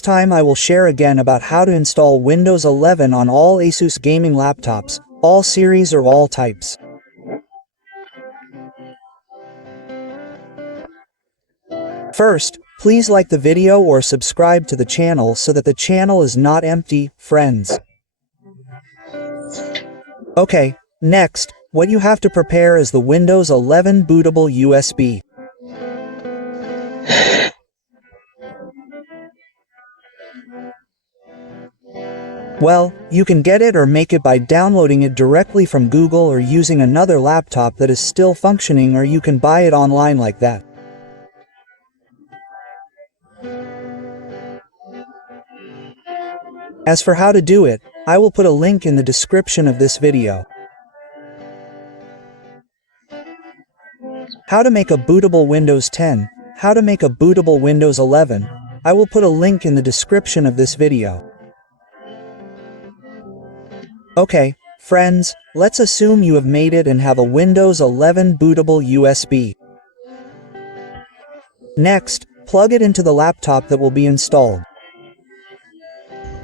time I will share again about how to install Windows 11 on all ASUS gaming laptops, all series or all types. First, please like the video or subscribe to the channel so that the channel is not empty, friends. Okay, next, what you have to prepare is the Windows 11 bootable USB. Well, you can get it or make it by downloading it directly from Google or using another laptop that is still functioning, or you can buy it online like that. As for how to do it, I will put a link in the description of this video. How to make a bootable Windows 10, how to make a bootable Windows 11, I will put a link in the description of this video. Okay, friends, let's assume you have made it and have a Windows 11 bootable USB. Next, plug it into the laptop that will be installed.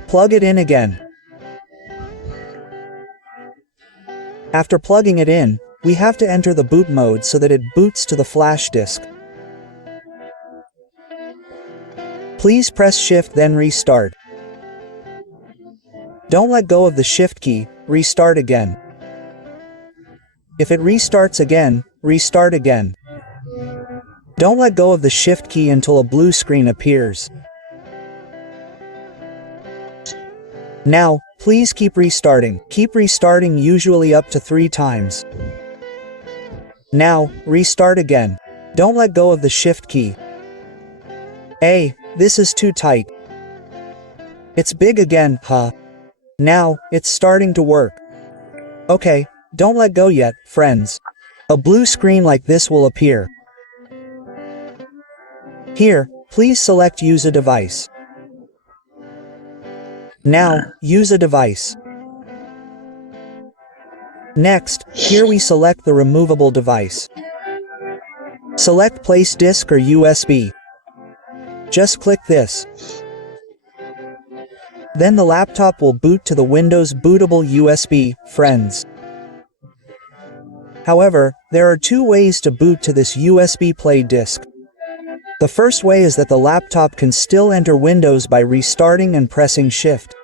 Plug it in again. After plugging it in, we have to enter the boot mode so that it boots to the flash disk. Please press Shift then restart. Don't let go of the Shift key, restart again. If it restarts again, restart again. Don't let go of the Shift key until a blue screen appears. Now, please keep restarting. Keep restarting, usually up to 3 times. Now, restart again. Don't let go of the Shift key. This is too tight. It's big again, huh? Now, it's starting to work. Okay, don't let go yet, friends. A blue screen like this will appear. Here, please select Use a device. Now, use a device. Next, here we select the removable device. Select Place Disk or USB. Just click this. Then the laptop will boot to the Windows bootable USB, friends. However, there are 2 ways to boot to this USB play disk. The first way is that the laptop can still enter Windows by restarting and pressing Shift.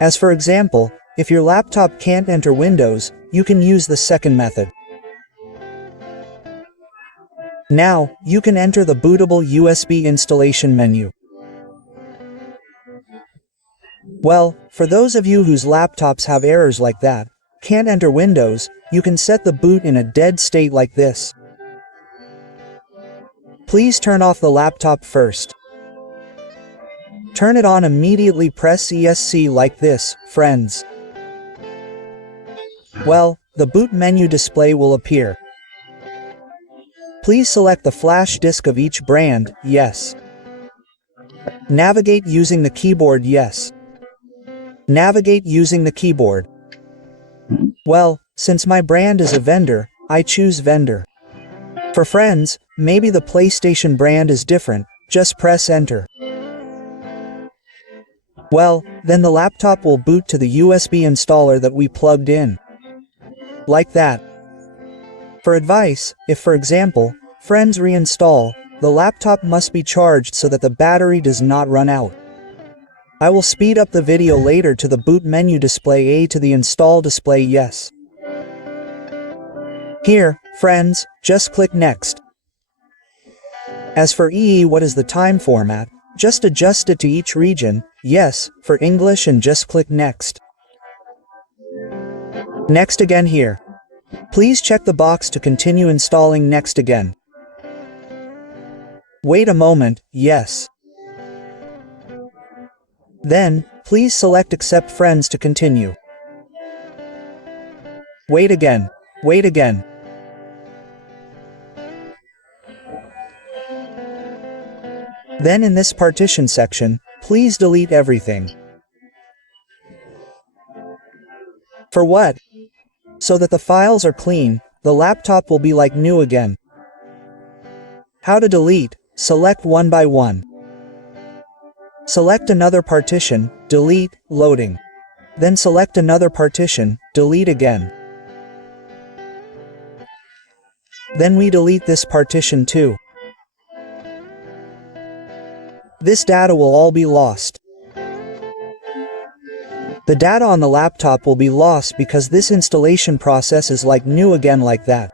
As for example, if your laptop can't enter Windows, you can use the second method. Now, you can enter the bootable USB installation menu. Well, for those of you whose laptops have errors like that, can't enter Windows, you can set the boot in a dead state like this. Please turn off the laptop first. Turn it on immediately, press ESC like this, friends. Well, the boot menu display will appear. Please select the flash disk of each brand, yes. Navigate using the keyboard, yes. Navigate using the keyboard. Well, since my brand is a vendor, I choose vendor. For friends, maybe the PlayStation brand is different, just press enter. Well, then the laptop will boot to the USB installer that we plugged in. Like that. For advice, if for example, friends reinstall, the laptop must be charged so that the battery does not run out. I will speed up the video later to the boot menu display to the install display, yes. Here, friends, just click next. As for what is the time format, just adjust it to each region, yes, for English, and just click next. Next again here. Please check the box to continue installing, next again. Wait a moment, yes. Then, please select Accept Friends to continue. Wait again. Wait again. Then in this partition section, please delete everything. For what? So that the files are clean, the laptop will be like new again. How to delete? select one by one. Select another partition, delete, loading. Then select another partition, delete again. Then we delete this partition too. This data will all be lost. The data on the laptop will be lost because this installation process is like new again like that.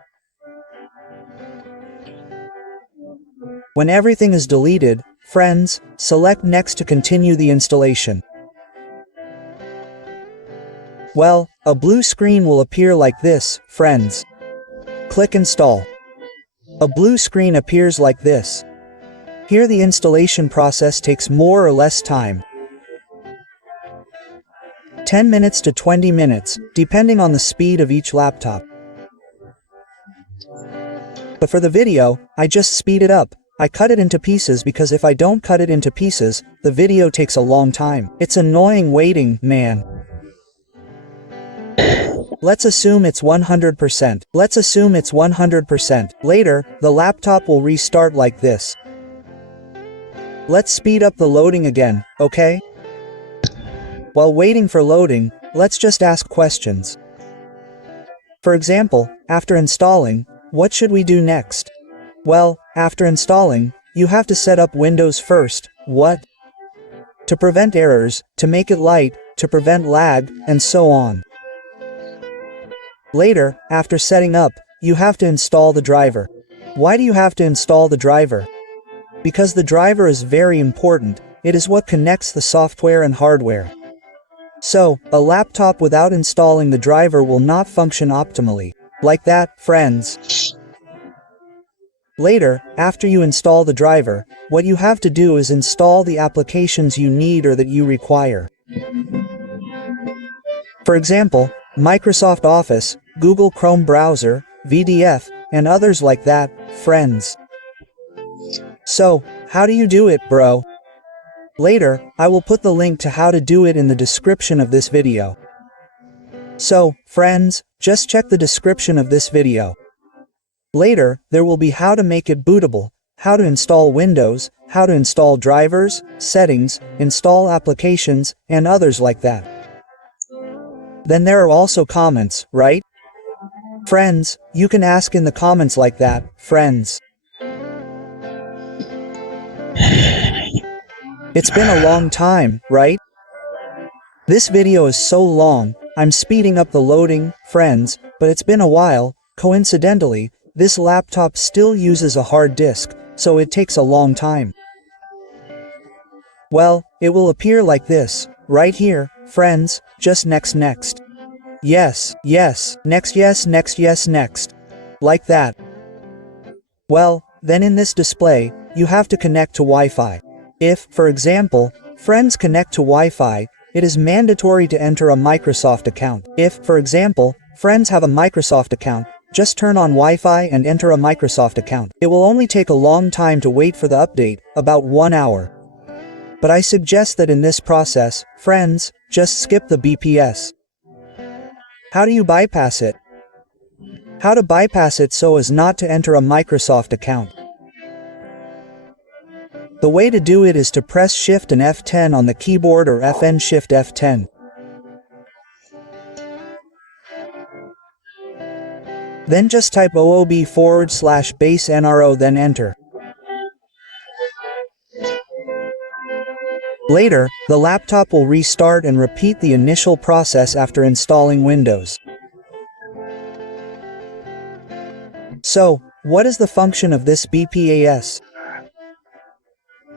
When everything is deleted, friends, select next to continue the installation. Well, a blue screen will appear like this, friends. Click install. A blue screen appears like this. Here the installation process takes more or less time. 10 minutes to 20 minutes, depending on the speed of each laptop. But for the video, I just speed it up. I cut it into pieces because if I don't cut it into pieces, the video takes a long time. It's annoying waiting, man. Let's assume it's 100%. Let's assume it's 100%. Later, the laptop will restart like this. Let's speed up the loading again, okay? While waiting for loading, let's just ask questions. For example, after installing, what should we do next? Well, after installing, you have to set up Windows first. What? To prevent errors, to make it light, to prevent lag, and so on. Later, after setting up, you have to install the driver. Why do you have to install the driver? Because the driver is very important. It is what connects the software and hardware. So, a laptop without installing the driver will not function optimally. Like that, friends. Later, after you install the driver, what you have to do is install the applications you need or that you require. For example, Microsoft Office, Google Chrome browser, VDF, and others like that, friends. So, how do you do it, bro? Later, I will put the link to how to do it in the description of this video. So, friends, just check the description of this video. Later, there will be how to make it bootable, how to install Windows, how to install drivers, settings, install applications, and others like that. Then there are also comments, right? Friends, you can ask in the comments like that, friends. It's been a long time, right? This video is so long, I'm speeding up the loading, friends, but it's been a while. Coincidentally, this laptop still uses a hard disk, so it takes a long time. Well, it will appear like this, right here, friends, just next. Yes, next. Like that. Well, then in this display, you have to connect to Wi-Fi. If, for example, friends connect to Wi-Fi, it is mandatory to enter a Microsoft account. If, for example, friends have a Microsoft account, just turn on Wi-Fi and enter a Microsoft account. It will only take a long time to wait for the update, about 1 hour. But I suggest that in this process, friends, just skip the BPS. How do you bypass it? How to bypass it so as not to enter a Microsoft account? The way to do it is to press Shift and F10 on the keyboard or FN Shift F10. Then just type OOB/base NRO then enter. Later, the laptop will restart and repeat the initial process after installing Windows. So, what is the function of this BPAS?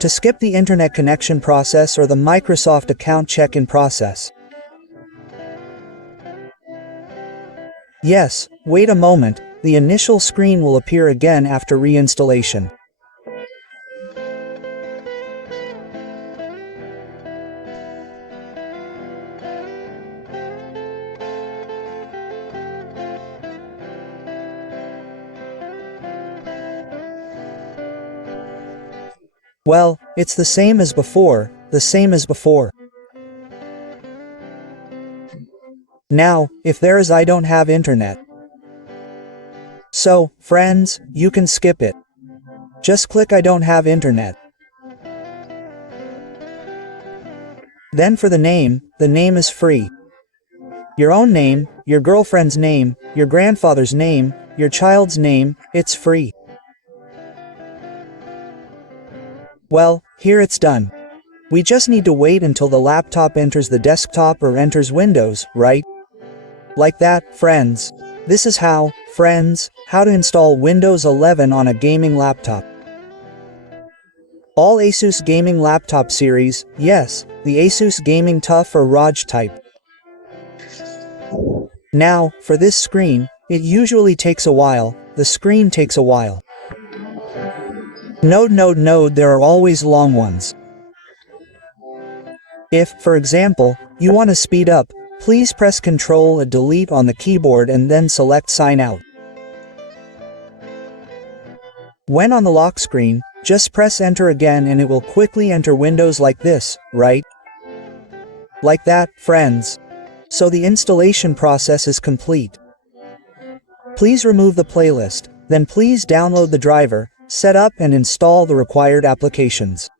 To skip the internet connection process or the Microsoft account check-in process. Yes, wait a moment, the initial screen will appear again after reinstallation. Well, it's the same as before, Now, if there is I don't have internet. So, friends, you can skip it. Just click I don't have internet. Then for the name is free. Your own name, your girlfriend's name, your grandfather's name, your child's name, it's free. Well, here it's done. We just need to wait until the laptop enters the desktop or enters Windows, right? Like that, friends. This is how to install Windows 11 on a gaming laptop. All ASUS gaming laptop series, yes, the ASUS Gaming Tough or ROG type. Now, for this screen, it usually takes a while, the screen takes a while. Node, there are always long ones. If, for example, you want to speed up, please press Ctrl or Delete on the keyboard and then select Sign Out. When on the lock screen, just press Enter again and it will quickly enter Windows like this, right? Like that, friends. So the installation process is complete. Please remove the playlist, then please download the driver, set up and install the required applications.